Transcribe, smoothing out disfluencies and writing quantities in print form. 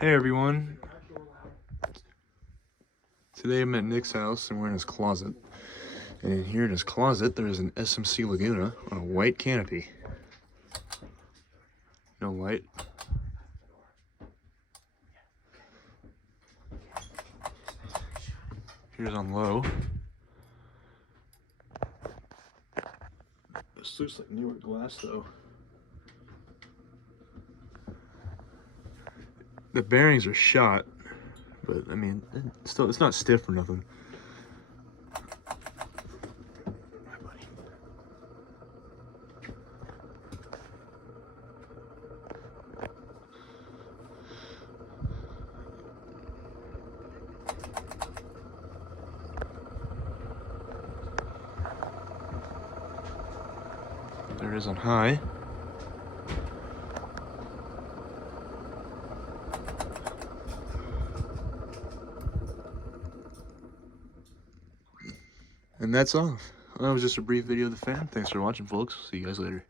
Hey everyone, today I'm at Nick's house and we're in his closet. And here in his closet there's an SMC Laguna on a white canopy. No light. Here's on low. This looks like newer glass though. The bearings are shot, but I mean, still, it's not stiff or nothing. There it is on high. And that's off. That was just a brief video of the fan. Thanks for watching, folks. See you guys later.